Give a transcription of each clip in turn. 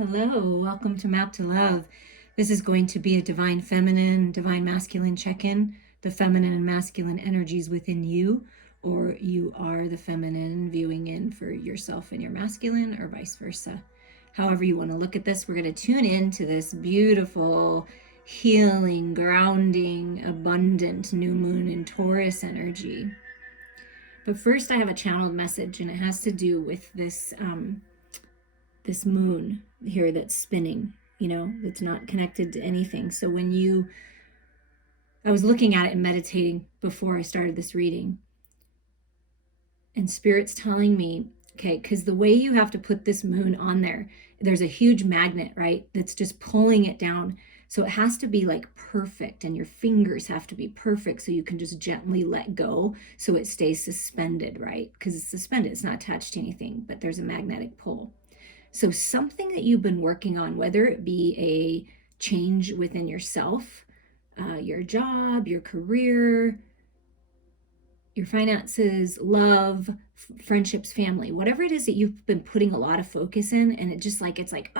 Hello, welcome to Map to Love. This is going to be a divine feminine, divine masculine check-in, the feminine and masculine energies within you, or you are the feminine viewing in for yourself and your masculine, or vice versa. However you want to look at this, we're going to tune into this beautiful, healing, grounding, abundant new moon in Taurus energy. But first I have a channeled message, and it has to do with this this moon here that's spinning, that's not connected to anything. So I was looking at it and meditating before I started this reading, and Spirit's telling me, okay, because the way you have to put this moon on there's a huge magnet, right, that's just pulling it down. So it has to be like perfect, and your fingers have to be perfect so you can just gently let go so it stays suspended, right? Because it's suspended, it's not attached to anything, but there's a magnetic pull. So something that you've been working on, whether it be a change within yourself, your job, your career, your finances, love, friendships, family, whatever it is that you've been putting a lot of focus in, and it's like,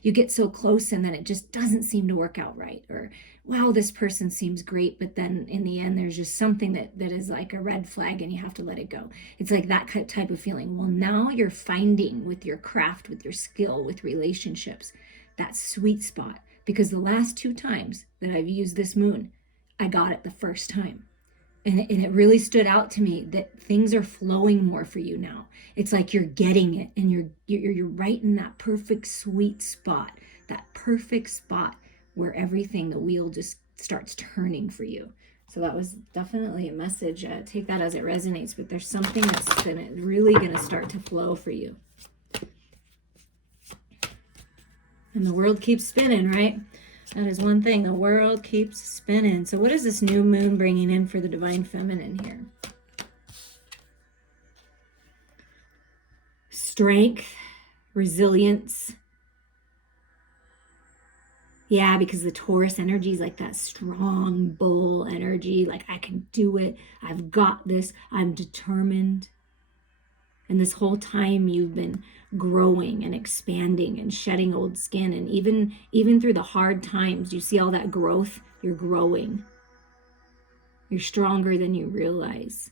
you get so close and then it just doesn't seem to work out right. Or, wow, this person seems great, but then in the end, there's just something that is like a red flag and you have to let it go. It's like that type of feeling. Well, now you're finding with your craft, with your skill, with relationships, that sweet spot. Because the last 2 times that I've used this moon, I got it the first time. And it really stood out to me that things are flowing more for you now. It's like you're getting it, and you're right in that perfect sweet spot, that perfect spot where everything, the wheel just starts turning for you. So that was definitely a message. Take that as it resonates, but there's something that's really gonna start to flow for you. And the world keeps spinning, right? That is one thing. The world keeps spinning. So what is this new moon bringing in for the divine feminine here? Strength, resilience. Yeah, because the Taurus energy is like that strong bull energy. Like, I can do it. I've got this. I'm determined. And this whole time you've been growing and expanding and shedding old skin. And even through the hard times, you see all that growth. You're growing. You're stronger than you realize.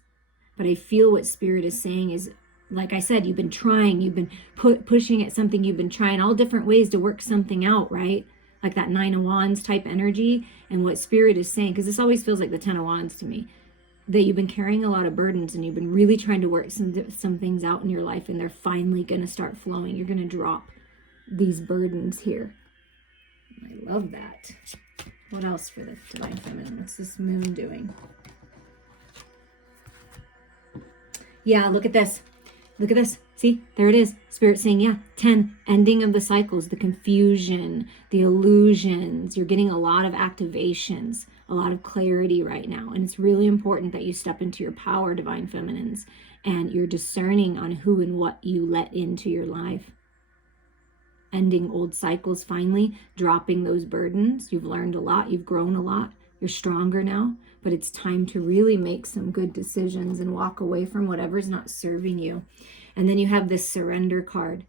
But I feel what Spirit is saying is, like I said, you've been trying. You've been pushing at something. You've been trying all different ways to work something out, right? Like that 9 of Wands type energy. And what Spirit is saying, because this always feels like the 10 of Wands to me, that you've been carrying a lot of burdens and you've been really trying to work some things out in your life, and they're finally going to start flowing. You're going to drop these burdens here. I love that. What else for the divine feminine? What's this moon doing? Yeah, look at this. Look at this. See, there it is. Spirit saying, yeah, 10, ending of the cycles, the confusion, the illusions. You're getting a lot of activations, a lot of clarity right now. And it's really important that you step into your power, divine feminines, and you're discerning on who and what you let into your life. Ending old cycles, finally, dropping those burdens. You've learned a lot. You've grown a lot. You're stronger now, but it's time to really make some good decisions and walk away from whatever's not serving you. And then you have this surrender card.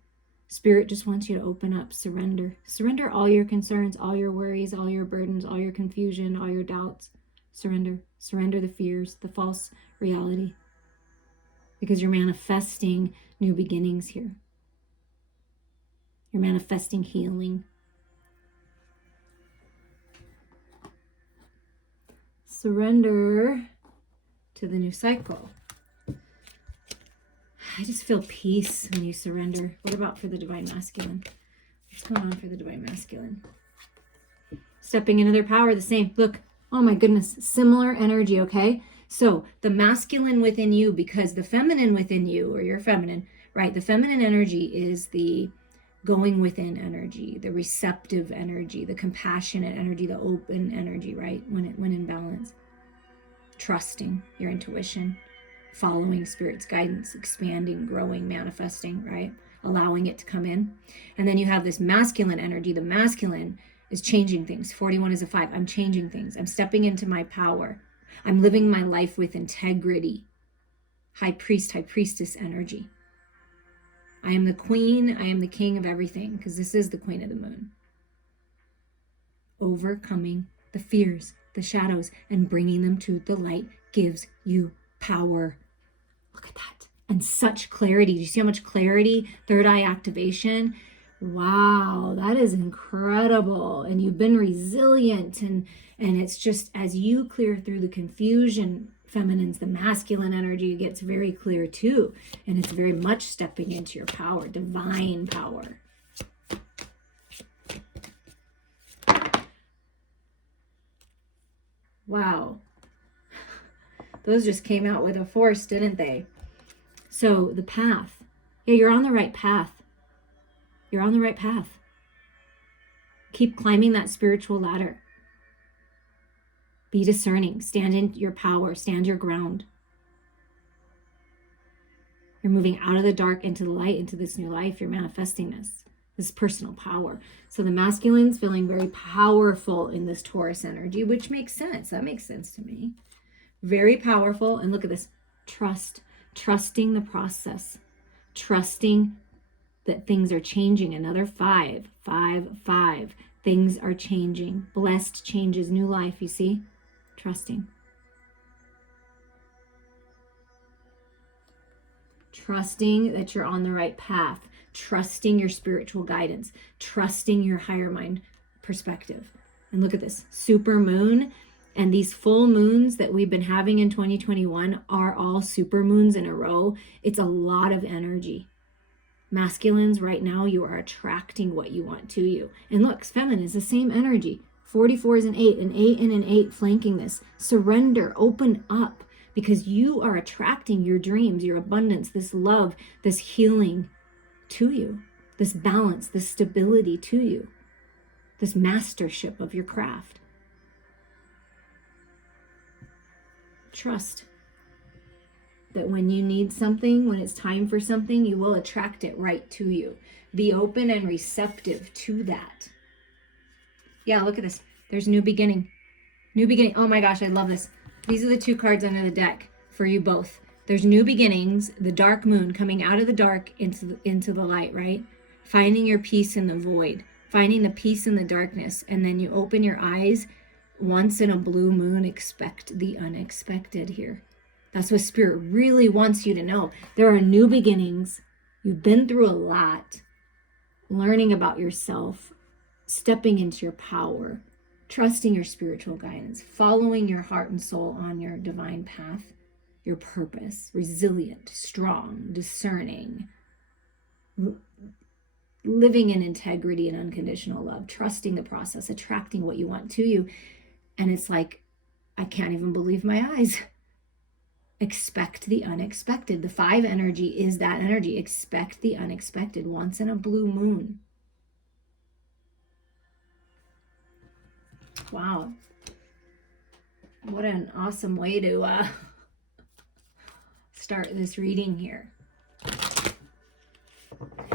Spirit just wants you to open up, surrender. Surrender all your concerns, all your worries, all your burdens, all your confusion, all your doubts. Surrender. Surrender the fears, the false reality. Because you're manifesting new beginnings here. You're manifesting healing. Surrender to the new cycle. I just feel peace when you surrender. What about for the divine masculine? What's going on for the divine masculine? Stepping into their power, the same. Look, oh my goodness, similar energy, okay? So the masculine within you, because the feminine within you, or your feminine, right? The feminine energy is the going within energy, the receptive energy, the compassionate energy, the open energy, right? When in balance. Trusting your intuition, following Spirit's guidance, expanding, growing, manifesting, right? Allowing it to come in. And then you have this masculine energy. The masculine is changing things. 41 is a 5. I'm changing things. I'm stepping into my power. I'm living my life with integrity. High priest, high priestess energy. I am the queen, I am the king of everything, because this is the queen of the moon. Overcoming the fears, the shadows, and bringing them to the light gives you power. Look at that. And such clarity. Do you see how much clarity? Third eye activation. Wow, that is incredible. And you've been resilient. And it's just as you clear through the confusion, feminines, the masculine energy gets very clear too. And it's very much stepping into your power, divine power. Wow. Those just came out with a force, didn't they? So the path. Yeah, you're on the right path. You're on the right path. Keep climbing that spiritual ladder. Be discerning. Stand in your power. Stand your ground. You're moving out of the dark into the light, into this new life. You're manifesting this personal power. So the masculine's feeling very powerful in this Taurus energy, which makes sense. That makes sense to me. Very powerful. And look at this. Trusting the process. Trusting that things are changing. Another 5. Things are changing. Blessed changes. New life, you see? Trusting. Trusting that you're on the right path. Trusting your spiritual guidance. Trusting your higher mind perspective. And look at this. Super moon. And these full moons that we've been having in 2021 are all super moons in a row. It's a lot of energy. Masculines, right now, you are attracting what you want to you. And look, feminine is the same energy. 44 is an 8 and an 8 flanking this. Surrender, open up, because you are attracting your dreams, your abundance, this love, this healing to you, this balance, this stability to you, this mastership of your craft. Trust that when you need something, when it's time for something, you will attract it right to you. Be open and receptive to that. Yeah, look at this. There's new beginning. New beginning. Oh my gosh, I love this. These are the 2 cards under the deck for you both. There's new beginnings, the dark moon coming out of the dark into the light, right? Finding your peace in the void, finding the peace in the darkness, and then you open your eyes. Once in a blue moon, expect the unexpected here. That's what Spirit really wants you to know. There are new beginnings. You've been through a lot. Learning about yourself, stepping into your power, trusting your spiritual guidance, following your heart and soul on your divine path, your purpose, resilient, strong, discerning, living in integrity and unconditional love, trusting the process, attracting what you want to you. And it's like, I can't even believe my eyes. Expect the unexpected. The 5 energy is that energy. Expect the unexpected once in a blue moon. Wow. What an awesome way to start this reading here.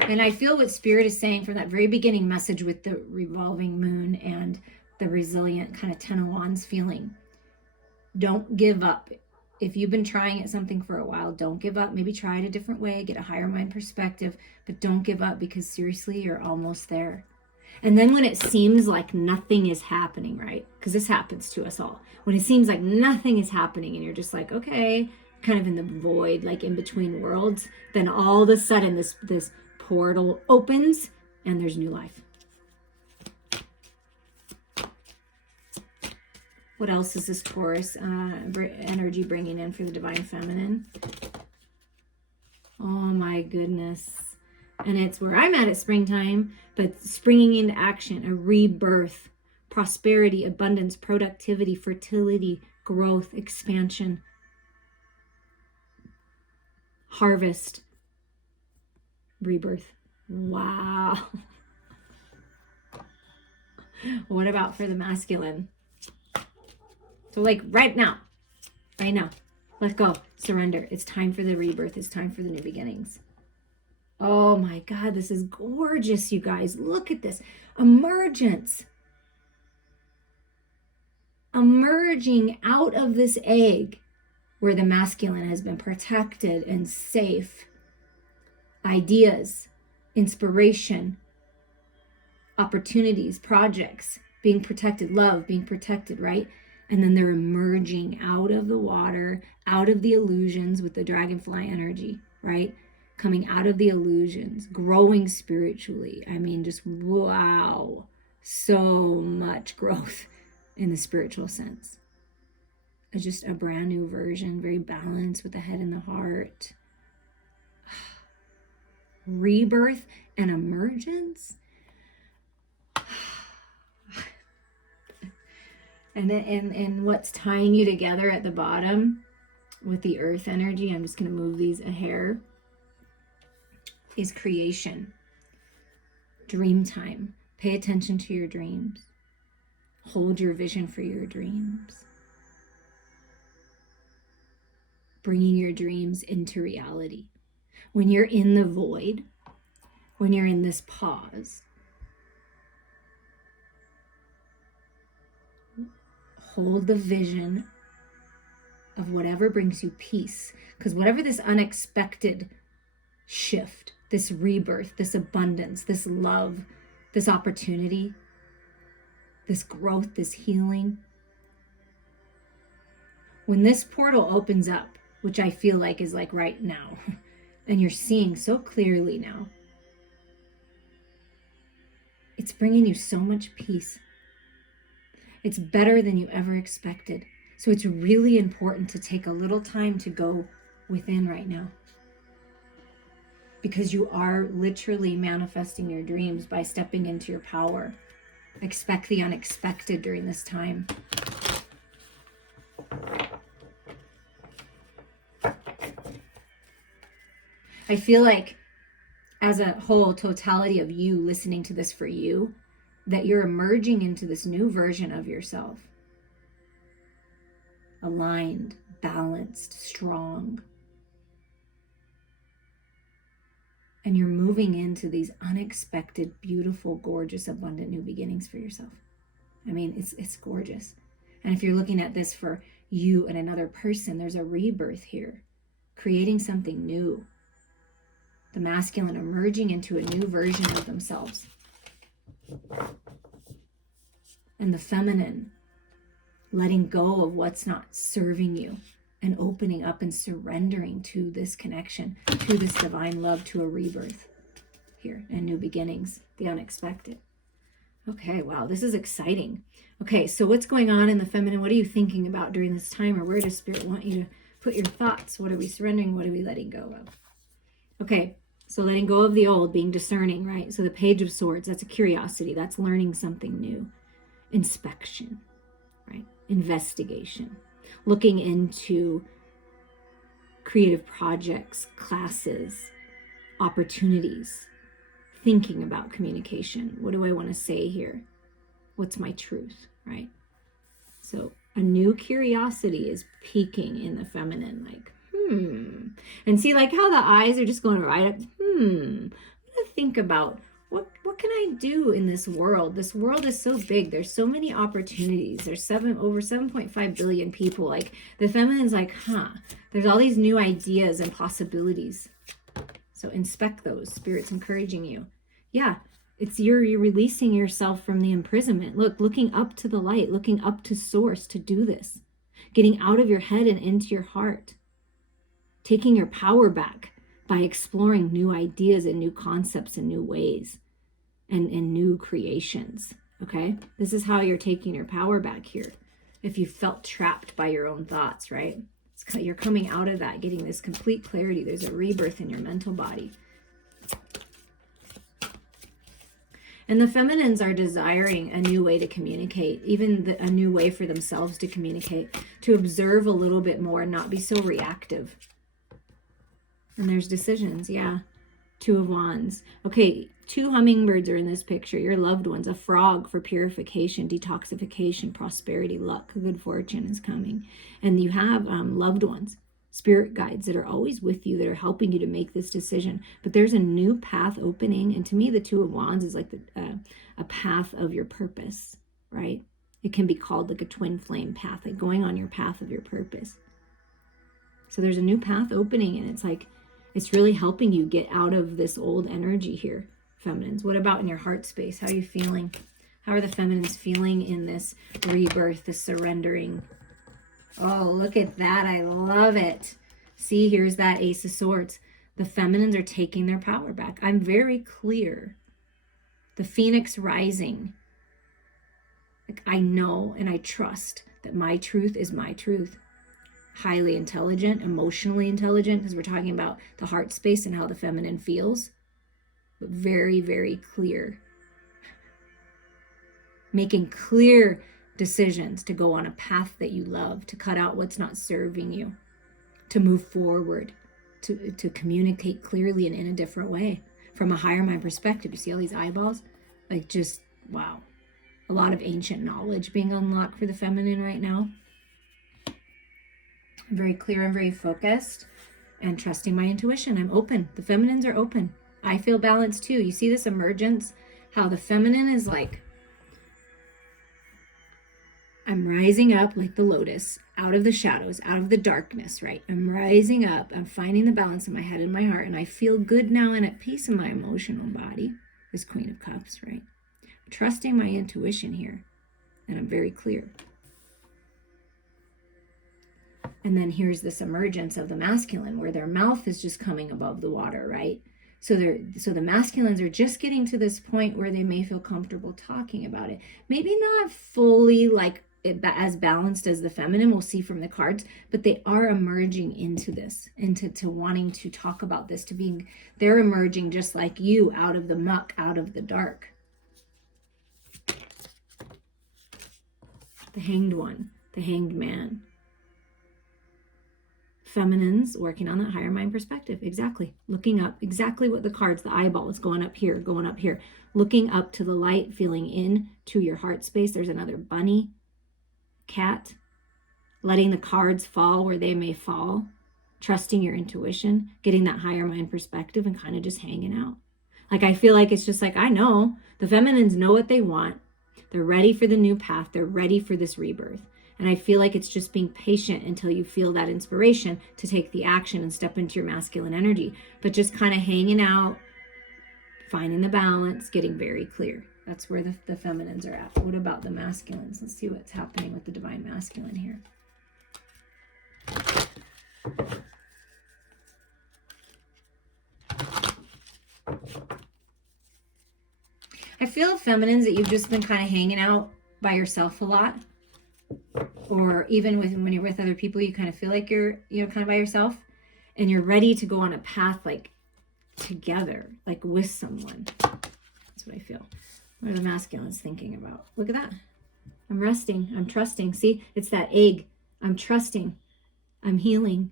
And I feel what Spirit is saying from that very beginning message with the revolving moon and the resilient kind of 10 of Wands feeling. Don't give up. If you've been trying at something for a while, don't give up. Maybe try it a different way, get a higher mind perspective, but don't give up, because seriously, you're almost there. And then when it seems like nothing is happening, right? Because this happens to us all. When it seems like nothing is happening and you're just like, okay, kind of in the void, like in between worlds, then all of a sudden this portal opens and there's new life. What else is this Taurus energy bringing in for the Divine Feminine? Oh my goodness. And it's where I'm at springtime, but springing into action, a rebirth, prosperity, abundance, productivity, fertility, growth, expansion, harvest, rebirth. Wow. What about for the masculine? So like right now, let go, surrender. It's time for the rebirth. It's time for the new beginnings. Oh my God, this is gorgeous, you guys. Look at this. Emergence. Emerging out of this egg where the masculine has been protected and safe. Ideas, inspiration, opportunities, projects, being protected, love, being protected, right? And then they're emerging out of the water, out of the illusions with the dragonfly energy, right? Coming out of the illusions, growing spiritually. I mean, just wow, so much growth in the spiritual sense. It's just a brand new version, very balanced with the head and the heart. Rebirth and emergence. And what's tying you together at the bottom with the earth energy, I'm just going to move these a hair, is creation. Dream time. Pay attention to your dreams. Hold your vision for your dreams. Bringing your dreams into reality. When you're in the void, when you're in this pause, hold the vision of whatever brings you peace. Because whatever this unexpected shift, this rebirth, this abundance, this love, this opportunity, this growth, this healing, when this portal opens up, which I feel like is like right now, and you're seeing so clearly now, it's bringing you so much peace. It's better than you ever expected. So it's really important to take a little time to go within right now, because you are literally manifesting your dreams by stepping into your power. Expect the unexpected during this time. I feel like as a whole totality of you listening to this for you, that you're emerging into this new version of yourself. Aligned, balanced, strong. And you're moving into these unexpected, beautiful, gorgeous, abundant new beginnings for yourself. I mean, it's gorgeous. And if you're looking at this for you and another person, there's a rebirth here. Creating something new. The masculine emerging into a new version of themselves. And the feminine letting go of what's not serving you and opening up and surrendering to this connection, to this divine love, to a rebirth here and new beginnings, the unexpected. Okay, wow, this is exciting. Okay, so what's going on in the feminine? What are you thinking about during this time? Or where does Spirit want you to put your thoughts? What are we surrendering? What are we letting go of? Okay, so letting go of the old, being discerning, right? So the Page of Swords, that's a curiosity. That's learning something new. Inspection, right? Investigation. Looking into creative projects, classes, opportunities. Thinking about communication. What do I want to say here? What's my truth, right? So a new curiosity is peaking in the feminine, like, And see, like how the eyes are just going right up, I'm gonna think about what can I do in this world? This world is so big. There's so many opportunities. There's over 7.5 billion people. Like the feminine's like, there's all these new ideas and possibilities. So inspect those. Spirit's encouraging you. Yeah, it's you're releasing yourself from the imprisonment. Looking up to the light, looking up to source to do this. Getting out of your head and into your heart. Taking your power back by exploring new ideas and new concepts and new ways and new creations. Okay? This is how you're taking your power back here. If you felt trapped by your own thoughts, right? You're coming out of that, getting this complete clarity. There's a rebirth in your mental body. And the feminines are desiring a new way to communicate, even a new way for themselves to communicate, to observe a little bit more and not be so reactive. And there's decisions, yeah. 2 of Wands. Okay, 2 hummingbirds are in this picture. Your loved ones. A frog for purification, detoxification, prosperity, luck, good fortune is coming. And you have loved ones, spirit guides that are always with you, that are helping you to make this decision. But there's a new path opening. And to me, the 2 of Wands is like a path of your purpose, right? It can be called like a twin flame path, like going on your path of your purpose. So there's a new path opening, and it's like It's really helping you get out of this old energy here, feminines. What about in your heart space? How are you feeling? How are the feminines feeling in this rebirth, this surrendering? Oh, look at that. I love it. See, here's that Ace of Swords. The feminines are taking their power back. I'm very clear. The Phoenix rising. Like, I know and I trust that my truth is my truth. Highly intelligent, emotionally intelligent, because we're talking about the heart space and how the feminine feels. But very, very clear. Making clear decisions to go on a path that you love, to cut out what's not serving you, to move forward, to communicate clearly and in a different way. From a higher mind perspective, you see all these eyeballs? Like, just, wow. A lot of ancient knowledge being unlocked for the feminine right now. I'm very clear and very focused and trusting my intuition. I'm open. The feminines are open. I feel balanced too. You see this emergence? How the feminine is like, I'm rising up like the lotus, out of the shadows, out of the darkness, right? I'm rising up. I'm finding the balance in my head and my heart, and I feel good now and at peace in my emotional body. This Queen of Cups, right? I'm trusting my intuition here, and I'm very clear. And then here's this emergence of the masculine, where their mouth is just coming above the water, right? So the masculines are just getting to this point where they may feel comfortable talking about it. Maybe not fully like as balanced as the feminine, we'll see from the cards, but they are emerging into this, into wanting to talk about this, they're emerging just like you, out of the muck, out of the dark. The Hanged One, the Hanged Man. Feminines working on that higher mind perspective. Exactly. Looking up, exactly what the cards, the eyeball is going up here, looking up to the light, feeling in to your heart space. There's another bunny, cat, letting the cards fall where they may fall, trusting your intuition, getting that higher mind perspective and kind of just hanging out. Like, I feel like it's just like, I know the feminines know what they want. They're ready for the new path. They're ready for this rebirth. And I feel like it's just being patient until you feel that inspiration to take the action and step into your masculine energy. But just kind of hanging out, finding the balance, getting very clear. That's where the feminines are at. What about the masculines? Let's see what's happening with the divine masculine here. I feel, feminines, that you've just been kind of hanging out by yourself a lot. Or even when you're with other people, you kind of feel like you're, kind of by yourself, and you're ready to go on a path like together, like with someone. That's what I feel. What are the masculines thinking about? Look at that. I'm resting. I'm trusting. See, it's that egg. I'm trusting. I'm healing.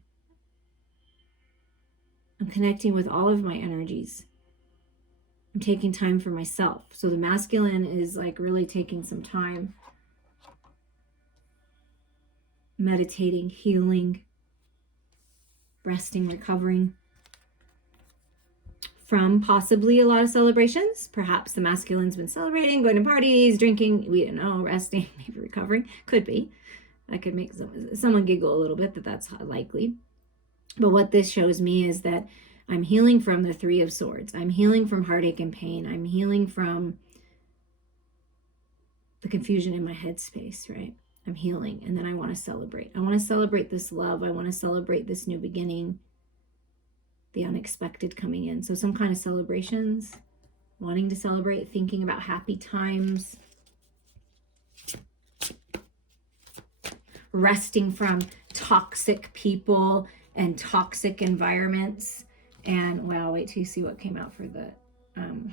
I'm connecting with all of my energies. I'm taking time for myself. So the masculine is like really taking some time, meditating, healing, resting, recovering from possibly a lot of celebrations. Perhaps the masculine's been celebrating, going to parties, drinking, we don't know, resting, maybe recovering. Could be. That could make someone giggle a little bit, that's likely. But what this shows me is that I'm healing from the Three of Swords. I'm healing from heartache and pain. I'm healing from the confusion in my headspace, right? I'm healing, and then I want to celebrate. I want to celebrate this love. I want to celebrate this new beginning, the unexpected coming in. So some kind of celebrations, wanting to celebrate, thinking about happy times, resting from toxic people and toxic environments. And wow, wait till you see what came out for the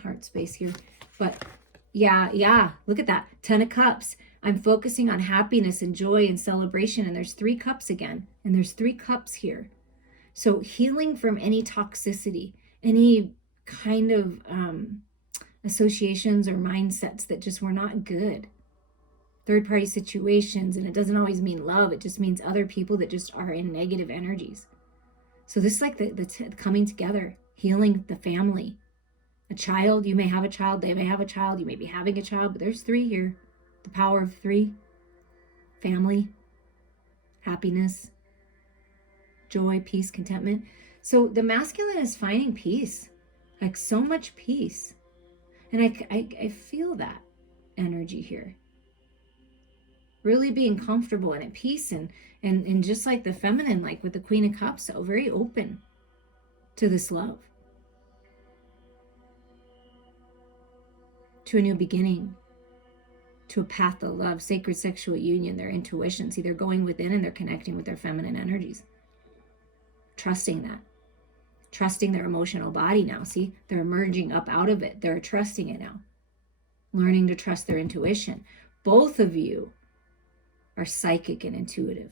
heart space here. But yeah, look at that. 10 of Cups. I'm focusing on happiness and joy and celebration. And there's 3 cups again. And there's 3 cups here. So healing from any toxicity, any kind of associations or mindsets that just were not good. Third-party situations, and it doesn't always mean love. It just means other people that just are in negative energies. So this is like the coming together, healing the family. A child, you may have a child, they may have a child, you may be having a child, but there's 3 here. The power of 3. Family, happiness, joy, peace, contentment. So the masculine is finding peace, like so much peace. And I feel that energy here. Really being comfortable and at peace, and just like the feminine, like with the Queen of Cups, so very open to this love, to a new beginning, to a path of love, sacred sexual union, their intuition. See, they're going within and they're connecting with their feminine energies. Trusting that. Trusting their emotional body now. See, they're emerging up out of it. They're trusting it now. Learning to trust their intuition. Both of you are psychic and intuitive.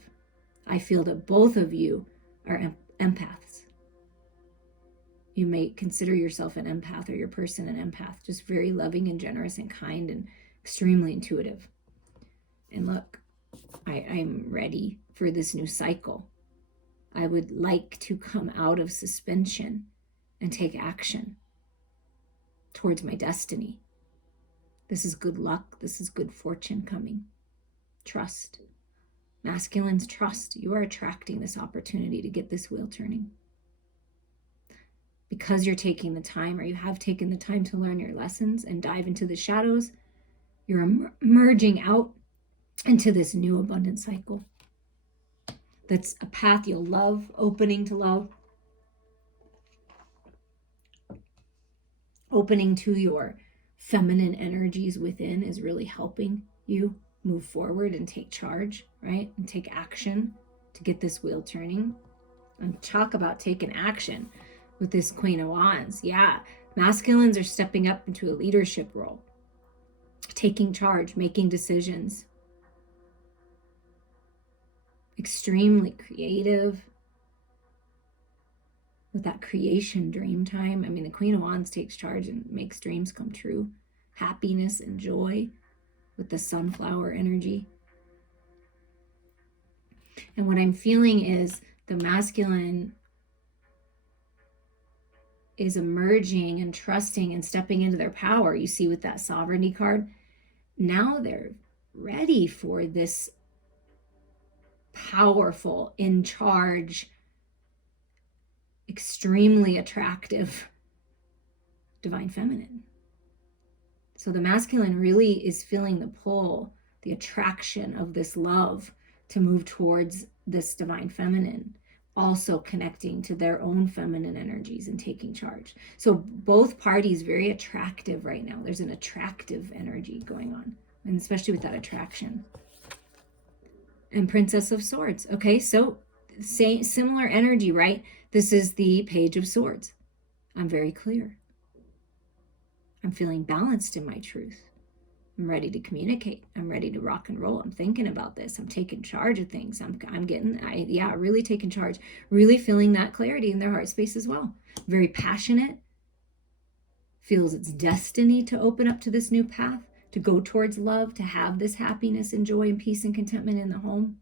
I feel that both of you are empaths. You may consider yourself an empath, or your person an empath, just very loving and generous and kind and extremely intuitive. And look, I'm ready for this new cycle. I would like to come out of suspension and take action towards my destiny. This is good luck. This is good fortune coming. Trust. Masculines, trust. You are attracting this opportunity to get this wheel turning. Because you're taking the time, or you have taken the time to learn your lessons and dive into the shadows, you're emerging out into this new abundant cycle. That's a path you'll love, opening to love, opening to your feminine energies within is really helping you move forward and take charge, right? And take action to get this wheel turning. And talk about taking action with this Queen of Wands. Yeah, masculines are stepping up into a leadership role, taking charge, making decisions. Extremely creative with that creation dream time. I mean, the Queen of Wands takes charge and makes dreams come true. Happiness and joy with the sunflower energy. And what I'm feeling is the masculine is emerging and trusting and stepping into their power. You see with that sovereignty card, now they're ready for this powerful, in charge, extremely attractive divine feminine. So the masculine really is feeling the pull, the attraction of this love to move towards this divine feminine, also connecting to their own feminine energies and taking charge. So both parties very attractive right now. There's an attractive energy going on, and especially with that attraction. And Princess of Swords. Okay, so similar energy, right? This is the Page of Swords. I'm very clear. I'm feeling balanced in my truth. I'm ready to communicate. I'm ready to rock and roll. I'm thinking about this. I'm taking charge of things. I'm really taking charge. Really feeling that clarity in their heart space as well. Very passionate. Feels it's destiny to open up to this new path, to go towards love, to have this happiness and joy and peace and contentment in the home.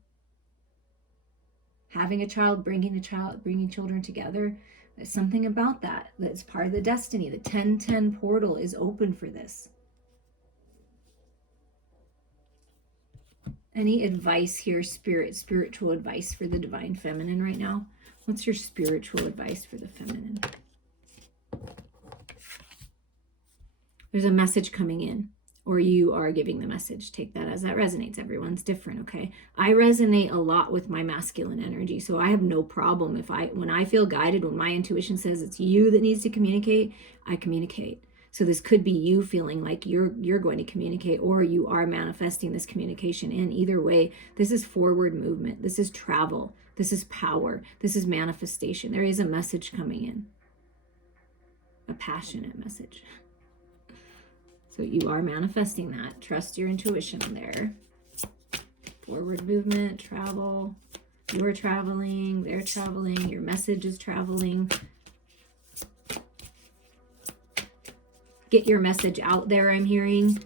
Having a child, bringing children together. There's something about that that's part of the destiny. The 1010 portal is open for this. Any advice here, spiritual advice for the divine feminine right now? What's your spiritual advice for the feminine? There's a message coming in, or you are giving the message. Take that as that resonates. Everyone's different, okay? I resonate a lot with my masculine energy, so I have no problem when I feel guided, when my intuition says it's you that needs to communicate, I communicate. So this could be you feeling like you're going to communicate, or you are manifesting this communication in. Either way, this is forward movement. This is travel. This is power. This is manifestation. There is a message coming in. A passionate message. So you are manifesting that. Trust your intuition there. Forward movement, travel. You're traveling. They're traveling. Your message is traveling. Get your message out there, I'm hearing.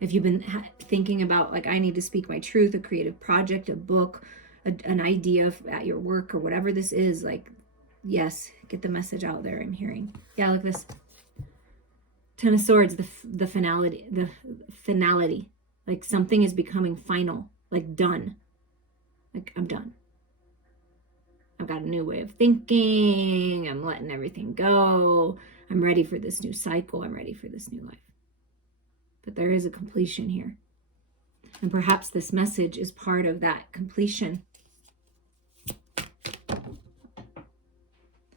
If you've been thinking about, like, I need to speak my truth, a creative project, a book, an idea at your work, or whatever this is, like, yes, get the message out there, I'm hearing. Yeah, look at this. Ten of Swords, the finality. Like something is becoming final, like done. Like, I'm done. I've got a new way of thinking. I'm letting everything go. I'm ready for this new cycle. I'm ready for this new life. But there is a completion here. And perhaps this message is part of that completion.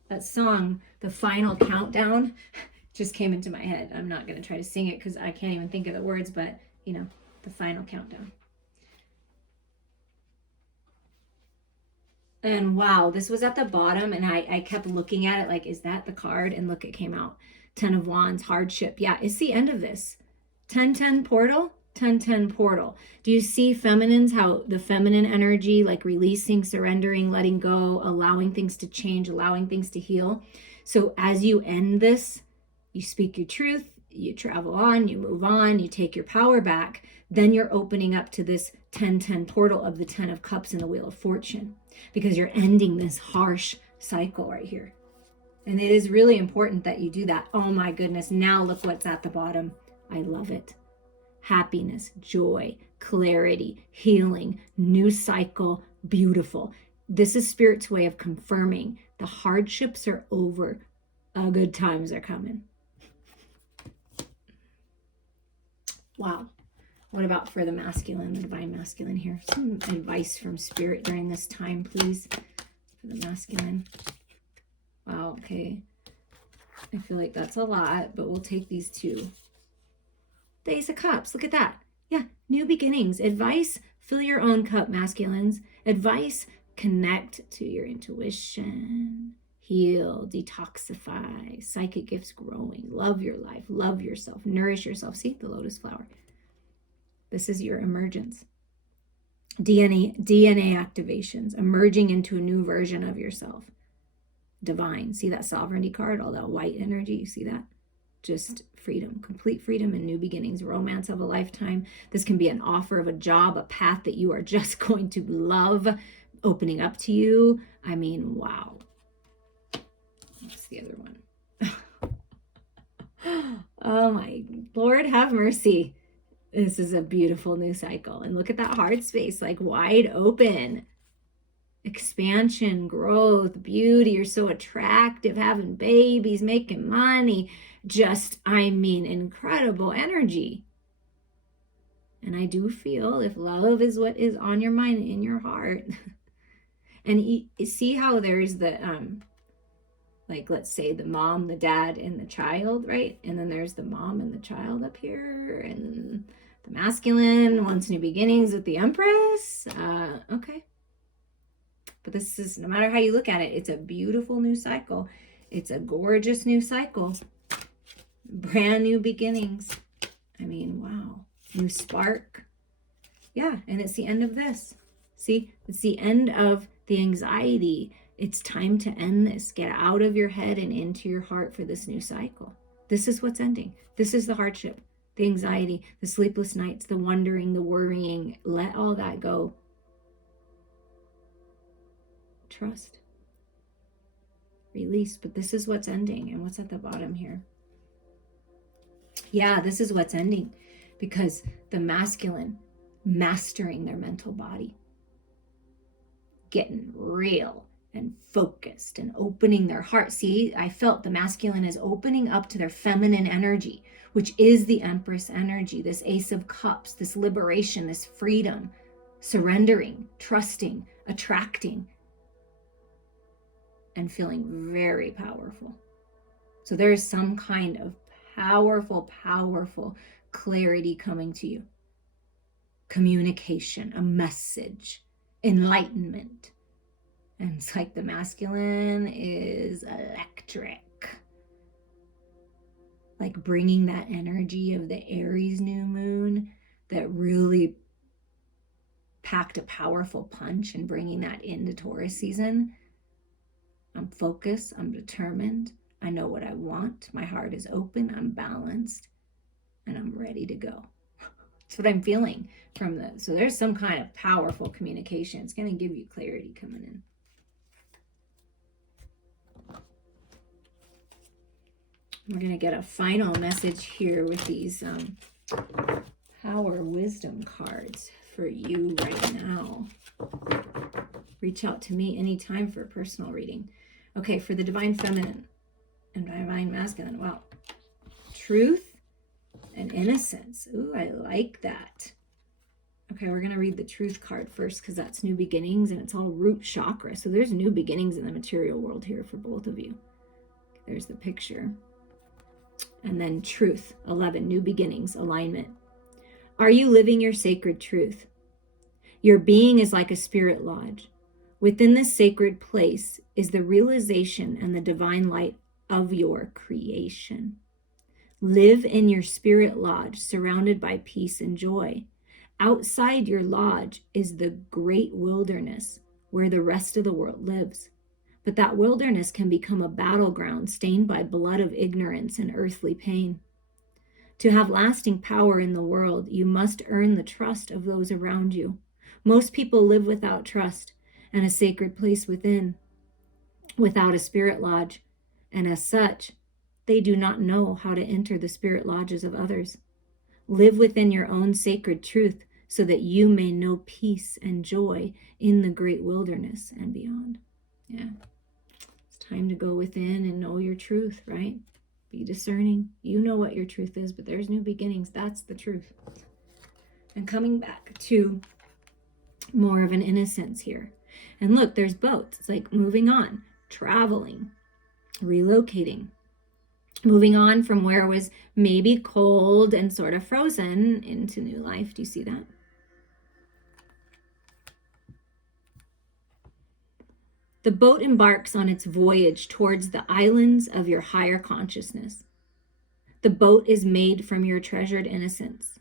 That song, The Final Countdown, just came into my head. I'm not going to try to sing it because I can't even think of the words, but, you know, The Final Countdown. And wow, this was at the bottom, and I kept looking at it like, is that the card? And look, it came out. 10 of Wands, hardship. Yeah, it's the end of this. 10-10 portal, 10-10 portal. Do you see feminines, how the feminine energy, like releasing, surrendering, letting go, allowing things to change, allowing things to heal? So as you end this, you speak your truth, you travel on, you move on, you take your power back, then you're opening up to this 10-10 portal of the 10 of Cups and the Wheel of Fortune, because you're ending this harsh cycle right here. And it is really important that you do that. Oh my goodness, now look what's at the bottom. I love it. Happiness, joy, clarity, healing, new cycle, beautiful. This is Spirit's way of confirming the hardships are over. Good times are coming. Wow. What about for the masculine, the divine masculine here? Some advice from Spirit during this time, please, for the masculine. Wow, okay. I feel like that's a lot, but we'll take these two. The Ace of Cups, look at that. Yeah, new beginnings. Advice, fill your own cup, masculines. Advice, connect to your intuition. Heal, detoxify, psychic gifts growing. Love your life, love yourself, nourish yourself. See, the lotus flower. This is your emergence. DNA activations, emerging into a new version of yourself. Divine. See that sovereignty card, all that white energy, you see that? Just freedom, complete freedom and new beginnings, romance of a lifetime. This can be an offer of a job, a path that you are just going to love opening up to you. I mean, wow. What's the other one? Oh my Lord, have mercy. This is a beautiful new cycle. And look at that heart space, like wide open. Expansion, growth, beauty. You're so attractive, having babies, making money. Just, I mean, incredible energy. And I do feel if love is what is on your mind and in your heart. And you see how there's the, like, let's say the mom, the dad, and the child, right? And then there's the mom and the child up here. And the masculine wants new beginnings with the Empress. Okay. But this is, no matter how you look at it, it's a beautiful new cycle. It's a gorgeous new cycle. Brand new beginnings. I mean, wow. New spark. Yeah, and it's the end of this. See, it's the end of the anxiety. It's time to end this. Get out of your head and into your heart for this new cycle. This is what's ending. This is the hardship, the anxiety, the sleepless nights, the wondering, the worrying. Let all that go. Trust, release. But this is what's ending. And what's at the bottom here? Yeah, this is what's ending, because the masculine mastering their mental body, getting real and focused and opening their heart. See, I felt the masculine is opening up to their feminine energy, which is the Empress energy, this Ace of Cups, this liberation, this freedom, surrendering, trusting, attracting, and feeling very powerful. So there is some kind of powerful, powerful clarity coming to you. Communication, a message, enlightenment. And it's like the masculine is electric. Like bringing that energy of the Aries new moon that really packed a powerful punch and bringing that into Taurus season. I'm focused, I'm determined, I know what I want, my heart is open, I'm balanced, and I'm ready to go. That's what I'm feeling from the, so there's some kind of powerful communication. It's going to give you clarity coming in. We're going to get a final message here with these power wisdom cards for you right now. Reach out to me anytime for a personal reading. Okay, for the divine feminine and divine masculine. Wow. Truth and innocence. Ooh, I like that. Okay, we're going to read the truth card first because that's new beginnings and it's all root chakra. So there's new beginnings in the material world here for both of you. There's the picture. And then truth, 11, new beginnings, alignment. Are you living your sacred truth? Your being is like a spirit lodge. Within this sacred place is the realization and the divine light of your creation. Live in your spirit lodge, surrounded by peace and joy. Outside your lodge is the great wilderness where the rest of the world lives. But that wilderness can become a battleground stained by blood of ignorance and earthly pain. To have lasting power in the world, you must earn the trust of those around you. Most people live without trust and a sacred place within, without a spirit lodge, and as such, they do not know how to enter the spirit lodges of others. Live within your own sacred truth so that you may know peace and joy in the great wilderness and beyond. Yeah. It's time to go within and know your truth, right? Be discerning. You know what your truth is, but there's new beginnings. That's the truth. And coming back to more of an innocence here. And look, there's boats. It's like moving on, traveling, relocating, moving on from where it was maybe cold and sort of frozen into new life. Do you see that? The boat embarks on its voyage towards the islands of your higher consciousness. The boat is made from your treasured innocence.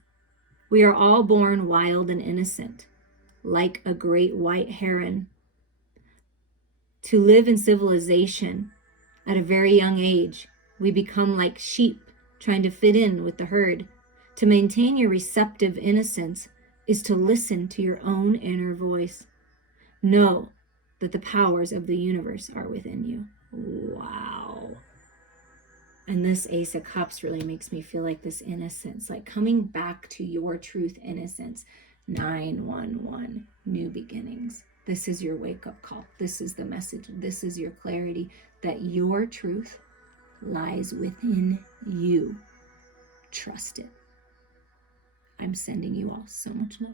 We are all born wild and innocent, like a great white heron. To live in civilization at a very young age, we become like sheep trying to fit in with the herd. To maintain your receptive innocence is to listen to your own inner voice. Know that the powers of the universe are within you. Wow. And this Ace of Cups really makes me feel like this innocence, like coming back to your truth, innocence. 911, new beginnings. This is your wake-up call. This is the message. This is your clarity that your truth lies within you. Trust it. I'm sending you all so much love.